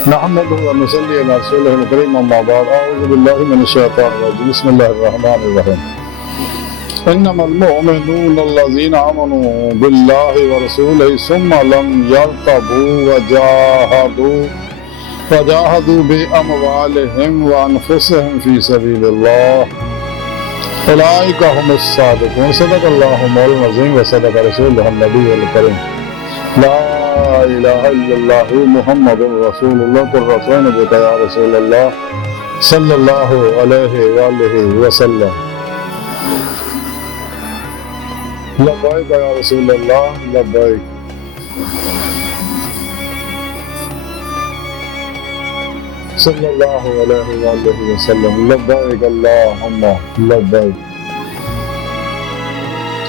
نحمده ونصلي على رسوله الكريم اما بعد اعوذ بالله من الشيطان الرجيم بسم الله الرحمن الرحيم انما المؤمنون الذين امنوا بالله ورسوله ثم لم يرتابوا وجاهدوا باموالهم وانفسهم في سبيل الله اولئك هم الصادقون صدق الله مولانا العظيم وصدق رسوله النبي الكريم لا الہ الا اللہ محمد رسول اللہ قرۃ عین بک یا رسول اللہ صلی اللہ علیہ وآلہ وسلم لبیک یا رسول اللہ لبیک صلی اللہ علیہ وآلہ وسلم لبیک اللہم لبیک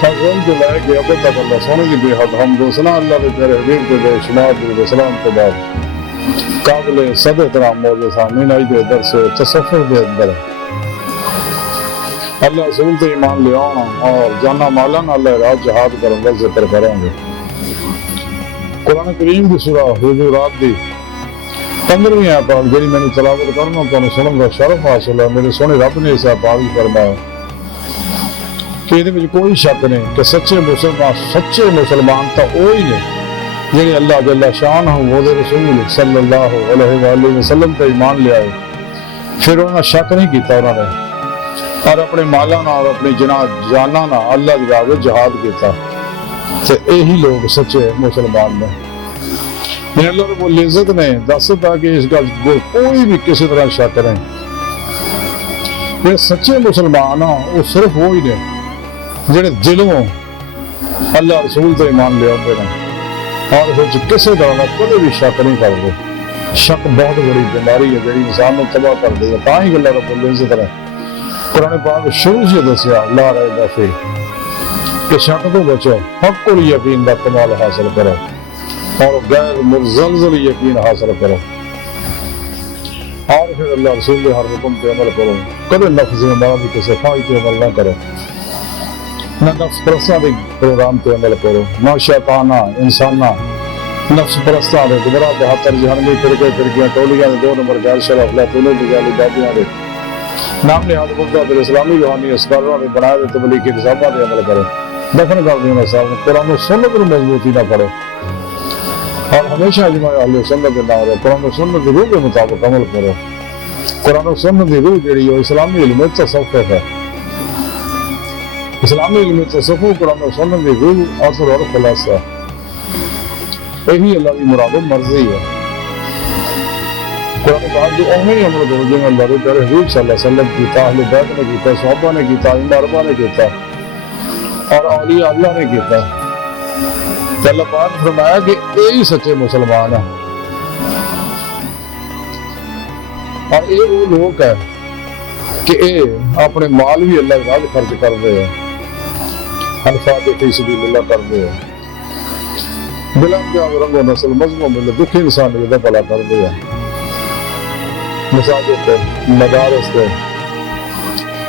حضرت دلائے کہ اب تک اللہ سونے کی بے حد حمد و ثنا اللہ کے تیرے حبیب کے بے شمار درود و سلام کے بعد قابل صد احترام موضوع سامعین آئی دے درس تصوف دے اندر اللہ رسول تے ایمان لے آنا اور جانا مالان اللہ راہ جہاد کروں گا ذکر کریں گے قرآن کریم کی سورہ حجرات دی 15ویں آیت پاک جڑی میں نے تلاوت کرنا تو سنن کا شرف حاصل ہے میرے سونے رب نے اسے پاک فرمایا کہ یہ کوئی شک نہیں کہ سچے مسلمان تو وہی نے جنہیں اللہ جل شان ہوں وہ رسول صلی اللہ علیہ وآلہ وسلم تے ایمان لے آئے پھر انہوں نے شک نہیں کیتا انہوں نے اور اپنے مالانا اور اپنی جانانا اللہ کی راہ جہاد کیتا تو یہی لوگ سچے مسلمان نے میں اللہ رب العزت نے دستا کہ اس کا کوئی بھی کسی طرح شک نہیں یہ سچے مسلمان ہوں وہ صرف وہی نے جڑے دلوں اللہ رسول تے ایمان لے آتے ہیں اور اس کسی طرح کا کبھی بھی شک نہیں کرتے شک بہت بڑی بیماری ہے جڑی انسان کو تباہ کر دے گا تاں ہی اللہ رب العزت نے قرآن پاک شروع سے دسیا لا ریب فیہ کہ شک تو بچو حق الیقین کا کمال حاصل کرو اور غیر مزلزل یقین حاصل کرو اور پھر اللہ رسول کے ہر حکم پہ عمل کرو کبھی لفظ میں بھی کسی خواہش پہ عمل نہ کرو نہ نفس پرستہ کے پروگرام پہ عمل کرو نہ شیطانہ انسانہ نفس پرستہ کے گمراہ بہتر جہنمی فرقیاں ٹولیاں دے 2 نمبر غیر شرف لاطینوں کی جعلی دادیاں دے نام نہاد مردہ پھر اسلامی روحانی اسکاروں نے بنائے دے تبلیغی نظامہ دے عمل کرو دفن کر دینا صاحب قرآن و سنت پر مضبوطی نہ پڑھو اور ہمیشہ اجماع اہل سنت کے نہ رہو قرآن و سنت کی روح کے مطابق عمل کرو قرآن و سنت کی روح جڑی ہے اسلامی علم تصوف ہے اسلامی علم تصوف قرآن و سنت کی روح اثر اور خلاصہ یہی اللہ کی مراد و مرضی ہے قرآن پاک جو اوہیں ہی عمل کرو جنہیں اللہ کے پیارے حبیب صلی اللہ علیہ وسلم کیتا اہل بیت نے کیتا صحابہ نے کیتا ائمہ اربعہ نے کیتا اور اولیاء اللہ نے کیتا کہ اللہ پاک فرمایا کہ یہی سچے مسلمان ہیں اور یہ وہ لوگ ہیں کہ اے اپنے مال بھی اللہ کے راہ خرچ کر دے ہیں انفاق فی سبیل اللہ کر دے ہیں بلا امتیاز رنگ و نسل مذہب ملت دکھی انسانیت کا بھلا کر دے ہیں مساجد پہ مدارس پہ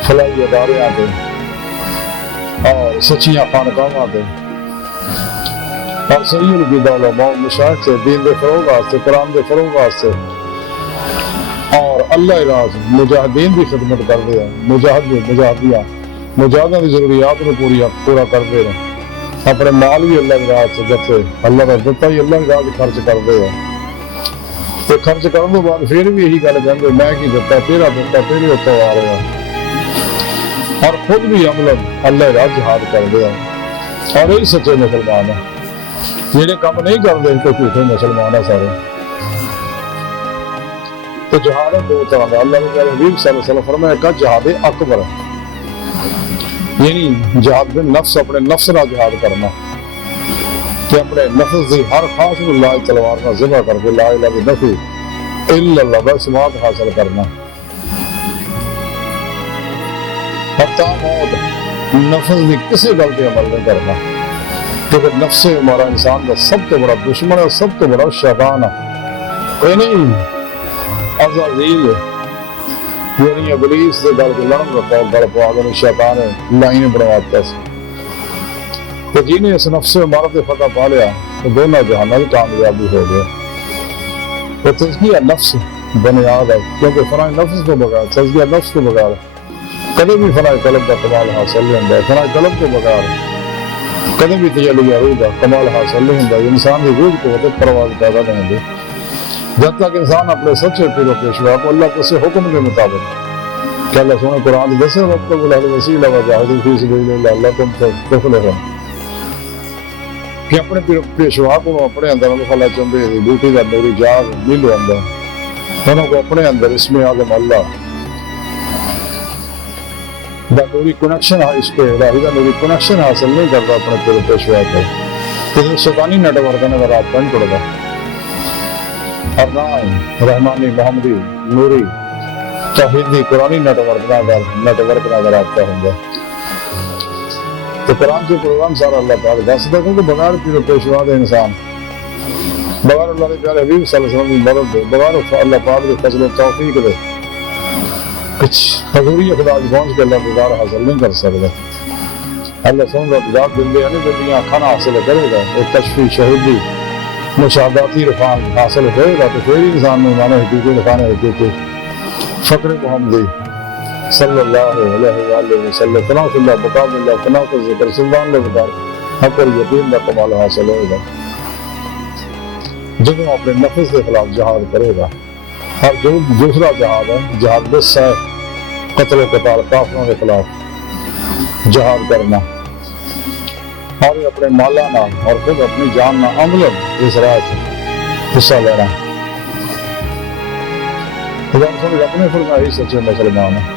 فلاحی ادارے پہ اور سچیاں خانقاہاں پہ اور صحیح العقیدہ علماء مشائخ سے دین دے فروغ واسطے قرآن دے فروغ واسطے اور اللہ راز مجاہدین بھی خدمت کر دے ہیں مجاہدوں کی ضروریات کو پورا کر دے ہیں اپنے مال بھی اللہ کی راہ سے جتے اللہ کا دتا ہی اللہ کی راہ خرچ کر دے ہیں تو خرچ کرنے کے بعد پھر بھی یہی گل کہتے میں کی دتا تیرا تیرے اتوں آ رہا اور خود بھی عمل اللہ کی راہ جہاد کر دے ہیں اور یہی سچے مسلمان ہیں جہاں کام نہیں کرتے تو جھوٹے مسلمان ہیں سارے تو جہاد دو طرح کا اللہ کے حبیب صلی اللہ علیہ وسلم فرمایا کہ جہاد اکبر یعنی جہاد بن نفس اپنے نفس نہ جہاد کرنا کہ اپنے نفس کی ہر خاص کو لا تلوار نہ ذبح کر کے لا الہ بنفی الا اللہ بس موت حاصل کرنا حتی موت نفس کی کسی گل پہ عمل نہیں کرنا کیونکہ نفس ہمارا انسان کا سب تو بڑا دشمن ہے سب تو بڑا شیطان ہے کوئی نہیں عزازیل یعنی ابلیس دے گل کے لڑن رکھا اور گل پوا دے شیطان لائن بنواتا ہے تو جنہیں اس نفس عمارت فتح پا لیا تو دونوں جہانوں کی کامیابی ہو گئے وہ تزکیہ نفس بنیاد ہے، کیونکہ فنا نفس کو بغیر، تزکیہ نفس کو بغیر کدے بھی فنا قلب کا کمال حاصل نہیں ہوتا ہے، فنا قلب کو بغیر کدے بھی تجلی روح کا کمال حاصل نہیں ہوتا ہے، انسان کی روح کو وقت پرواز پیدا نہیں ہوتی جب تک انسان اپنے سچے پیر و پیشوا کو اللہ کے حکم کے مطابق کہ اللہ سونے قرآن دسے وقت وسیلہ وجاہدوا فی سبیل اللہ لعلکم تفلحون کہ اپنے پیر و پیشوا کو اپنے اندر اللہ فلا چمبے دی بوٹی کا نوری جاگ ملو اندر انہوں کو اپنے اندر اسم اعظم اللہ دا نوری کنیکشن اس کے الہی دا نوری کنیکشن حاصل نہیں کرتا اپنے پیر و پیشوا کو تو شیطانی نیٹ ورک نے رابطہ نہیں ٹوٹتا اور نہ رحمانی محمدی نوری توحیدی قرآنی نیٹ ورک نہ رابطہ ہوں گا تو قرآن سے پروگرام سارا اللہ تعالیٰ دس دے کہ بغیر پیر و پیشوا دے انسان بغیر اللہ کے پیارے حبیب صلی اللہ علیہ وسلم کی مدد دے بغیر اللہ پاک کے فضل و توفیق دے کچھ حضوری خدا کی پہنچ کے اللہ دیدار حاصل نہیں کر سکتا اللہ سن کا دیدار دل دے نہیں دیتی کھانا حاصل کرے گا ایک کشفی شہیدی مشاہداتی رفان حاصل کرے گا تو پھر انسان میں مانے حقیقی رفان حقیقی فقر محمدی صلی اللہ علیہ وآلہ وسلم تناف اللہ بقاب اللہ تناف ذکر سلطان اللہ بقار حق اور یقین کا کمال حاصل ہوگا جب وہ اپنے نفس کے خلاف جہاد کرے گا اور جو دوسرا جہاد ہے جہاد بس ہے قتل و قتال کافروں کے خلاف جہاد کرنا اور اپنے مالانا اور خود اپنی جان نہ عملاً اس راہ حصہ لینا خدا سمجھ اپنے فرما ہی سچے مسلمان ہیں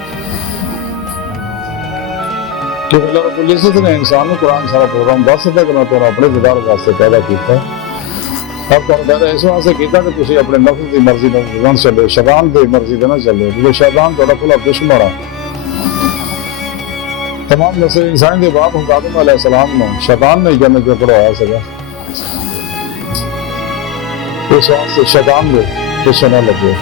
کہ اللہ رب العزت نے انسان کو قرآن سارا پروگرام دس سکتا کہ میں تو اپنے دیدار واسطے پیدا کیتا ہے اب تو پیدا اس واسطے کیتا کہ تسی اپنے نفس کی مرضی نہ چلے شیطان کی مرضی نہ چلے کیونکہ شیطان تھوڑا کھلا دشمن ہے تمام نسل انسان کے باپ آدم علیہ السلام نے شیطان نے جنت کے پڑھوایا سکا اس واسطے شیطان کے پیچھے نہ لگے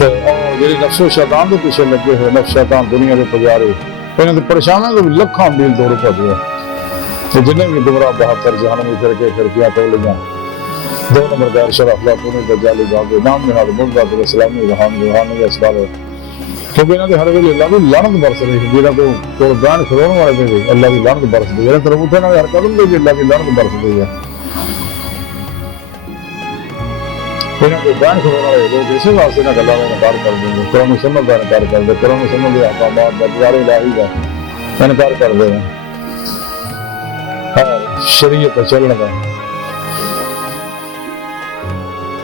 اور جی نفس و شیطان کے پیچھے لگے ہوئے نفس شیطان دنیا کے پجارے انہوں نے پریشانوں کو بھی لکھاں میل دور پا دیا تو جنہیں بھی گمراہ بہتر جہنمی فرقے فرقیاں تولیاں دو نمبر دار شرف لاپونی دجالی باغے نام نہاد مردات الاسلامی روحانی اسباب کیونکہ انہوں نے ہر ویلے اللہ کی لعنت برس رہی ہے جنہوں کو قربان کھڑون والے دے اللہ کی لعنت برس دی ہے طرف اٹھے نہ ہر قدم دے اللہ کی لعنت برس دی ہے انہوں کو بیان کھڑون والے لوگ اسی واسطے نہ اللہ میں انکار کر دیں گے قرآن و سنت کا انکار کر دیں قرآن و سنت کے احکامات دربار الہی کا انکار کر دیں اور شریعت پر چلنے کا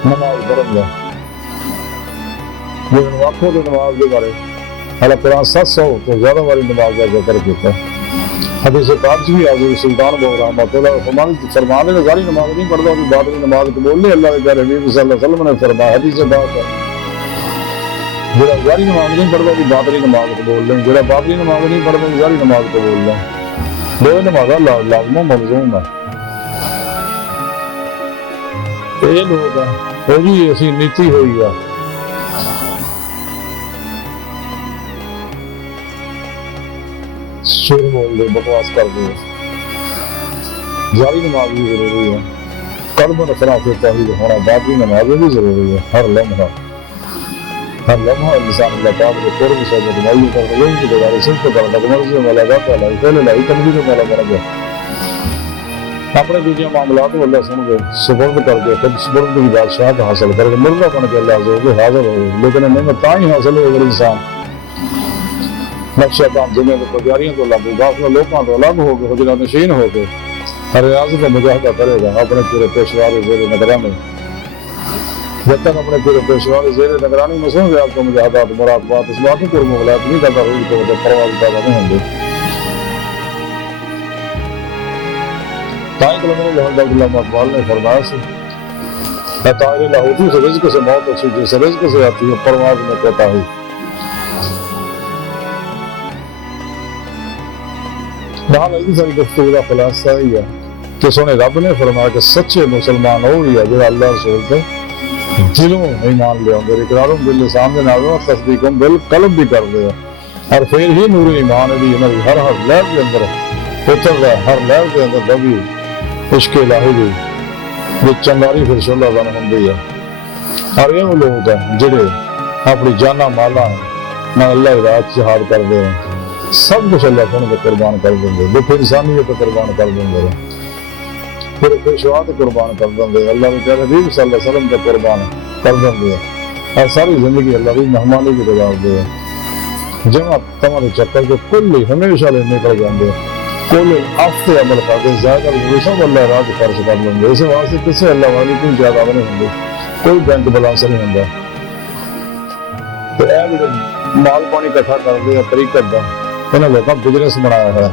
نماز پڑھنے کا لیکن واقعوں کی نماز کے بارے اللہ قرآن 700 تو زیادہ والی نماز کا ذکر کیتا ہے حدیث پاک بھی حضور سلطان بہو رحمۃ اللہ فرمانے نے ساری نماز نہیں پڑھتا کہ بعد میں نماز قبول نہیں اللہ کے پیارے حبیب صلی اللہ علیہ وسلم نے فرمایا حدیث پاک ہے جڑا ساری نماز نہیں پڑھتا کہ باطنی نماز قبول نہیں جڑا باطنی نماز نہیں پڑھتا کہ ساری نماز قبول نہیں دو نماز لازم و ملزوم ہے یہ لوگ وہ بھی ایسی نیتی ہوئی ہے شیر بول دے بکواس کر دے جاری نماز بھی ضروری ہے قلب و نفرات توحید ہونا باطنی نماز بھی ضروری ہے ہر لمحہ انسان اللہ پاک کے قرب سے دمائی کر لوگوں کی گزارے صرف کر تک مرضی مولا ذات اللہ پہلے لائی تنبیہ مولا بن گیا اپنے دوسرے معاملات کو اللہ سن کے سپرد کر کے خود سپرد کی بادشاہت حاصل کر کے مردہ بن کے اللہ سے حاضر ہو لیکن نعمت تاں ہی حاصل ہو اگر انسان نقشہ کام دنیا کے پجاریوں تو لگو غافل لوگوں تو الگ ہو کے حجرہ نشین ہو کے ہر ریاضت کا مجاہدہ کرے گا اپنے پورے پیشوار زیر نگرانی جب تک اپنے پورے پیشوار زیر نگرانی میں سن گے آپ کو مجاہدات مراقبات اس بات پر مغلات نہیں کرتا ہوئی تو وہ پرواز پیدا نہیں ہوں گے تائیں کلمہ لحمد عبداللہ مقبال نے فرمایا سے طائر لاہوتی سے رزق سے موت اچھی جیسے رزق سے آتی ہے پرواز میں کوتا ہوئی بہال ایسی ساری گفتگو کا خلاصہ ہی ہے کہ سونے رب نے فرمایا کہ سچے مسلمان ہو گیا جو اللہ رسول سے دلوں ایمان لے آؤں گے اقراروں باللسان دے نازوں تصدیقوں بالقلب بھی کر دے اور پھر ہی نور ایمان دی ہماری ہر لہر کے اندر اتر رہا ہر لہر کے اندر دبی عشق الہی دی وہ چنگاری پھر شلہ بن ہوں ہے اور یہ وہ لوگ ہیں جڑے اپنی جانا مالا میں اللہ راہ جہاد کرتے ہیں سب کچھ اللہ سونے کو قربان کر دیں گے دکھ انسانیت کو قربان کر دیں گے پھر پیشوات قربان کر دیں گے اللہ کے حبیب صلی اللہ علیہ وسلم کو قربان کر دیں گے اور ساری زندگی اللہ کی مہمانی کی گزار دے جمع تمہارے چکر کے کل ہمیشہ لے نکل جائیں گے کل ہفتے عمل کرتے زیادہ سب اللہ راہ خرچ کر لیں گے اس واسطے کسی اللہ والی کوئی زیادہ نہیں ہوں گے کوئی بینک بیلنس نہیں ہوں گا تو اے مال پانی اکٹھا کرتے ہیں طریقہ دا انہوں نے لوگوں بزنس بنایا ہے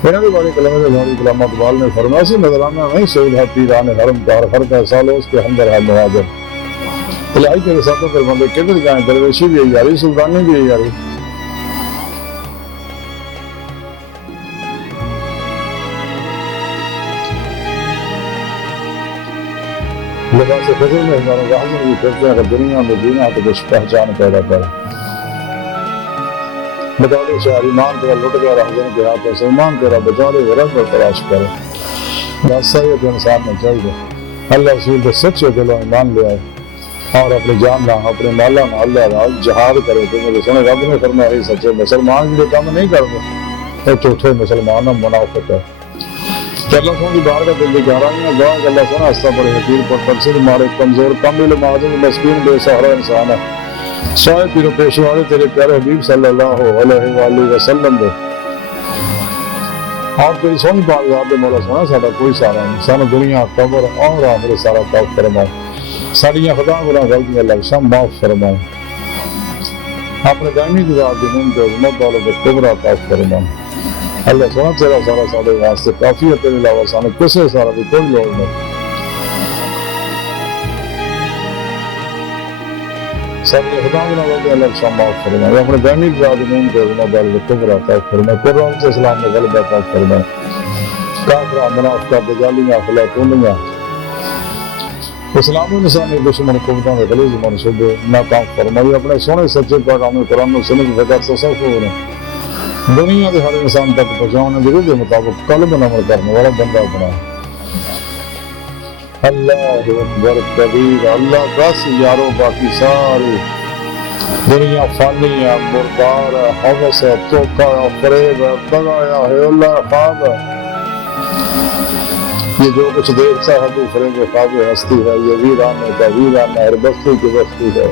انہوں نے بڑی کلمہ بڑی کلمہ اقبال نے فرمایا سی نظرانہ نہیں سعود ہے پیران حرم کار ہر کا سالو اس کے اندر ہے مہاجر الہی کے رسالتوں پر بندے کدھر جائیں درویشی بھی ہے یاری سلطانی بھی ہے یاری لباس فضل میں ہمارا واضح بھی کرتے ہیں اگر دنیا میں دینا تو کچھ پہچان پیدا کرے بتا دے شہر ایمان تیرا لٹ گیا رہزن کے ہاتھوں سے ایمان تیرا بچا لے رنگ اور تلاش کرے بس صحیح انسان میں چاہیے اللہ رسول کے سچے دلوں ایمان لے آئے اور اپنی جان نہ اپنے مالا نہ اللہ راہ جہاد کرے تو میرے سنے رب نے فرمایا ہی سچے مسلمان جو کام نہیں کرتے یہ جھوٹے مسلمان منافق ہے کہ اللہ سن کی بار کا دل کی گہرائیاں دعا کہ اللہ سنا ہستہ بڑے حقیر پر تنصیر مارے کمزور کامل معاذ مسکین بے سہارا انسان ہے سوائے پیر و پیشوارے تیرے پیارے حبیب صلی اللہ علیہ وآلہ وسلم دے اور تیری سونی باغیات دے مولا سنا ساڑھا کوئی سارا نہیں سانو دنیا قبر اور آخر سارا توف فرمائے ساڑھیاں خدا گناہ غلطیاں لفظاں معاف فرمائے اپنے دائمی دعات دنوں کے عظمت والوں کے قبرہ توف فرمائے اللہ سنا تیرا سارا ساڑھے واسطے کافی ہے تیرے علاوہ سانو کسے سارا بھی کوئی لوگ نہیں سب یہ خدا گناہ غلطیاں لفظاں معاف فرمائے اپنے دائمی دعات دنوں کے عظمت والوں کے قبرہ توف فرمائے قرآن سے اسلام میں غلبہ توف فرمائے کافرہ منافقہ دجالیاں فلاطونیاں اسلام انسانی دشمن قوتوں کے غلیظ منصوبے ناکام فرمائی اپنے سونے سچے پیغام قرآن و سنت فقط تصوف نے دنیا کے ہر انسان تک پہنچانے کی روح کے مطابق قلب عمل کرنے والا بندہ بنا اللہ اکبر کبیر اللہ دس یارو باقی ساری دنیا فانی ہے مردار ہے حوث ہے دھوکہ ہے فریب ہے دغا ہے اللہ خواب ہے یہ جو کچھ دیکھتا ہے تو فریب خواب ہستی ہے یہ ویرانے کا ویرانا ہے بستی کی بستی ہے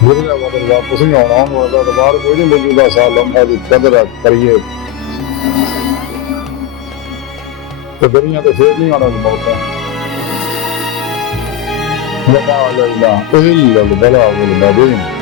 دنیا مدر واپس نہیں ہونا ہوں وردہ دبار کوئی نہیں موجودہ سال لمحہ دی قدر کریے تو دنیا تو پھر نہیں آنا موت ہے وَمَا عَلَيْنَا إِلَّا الْبَلَاغُ الْمُبِينُ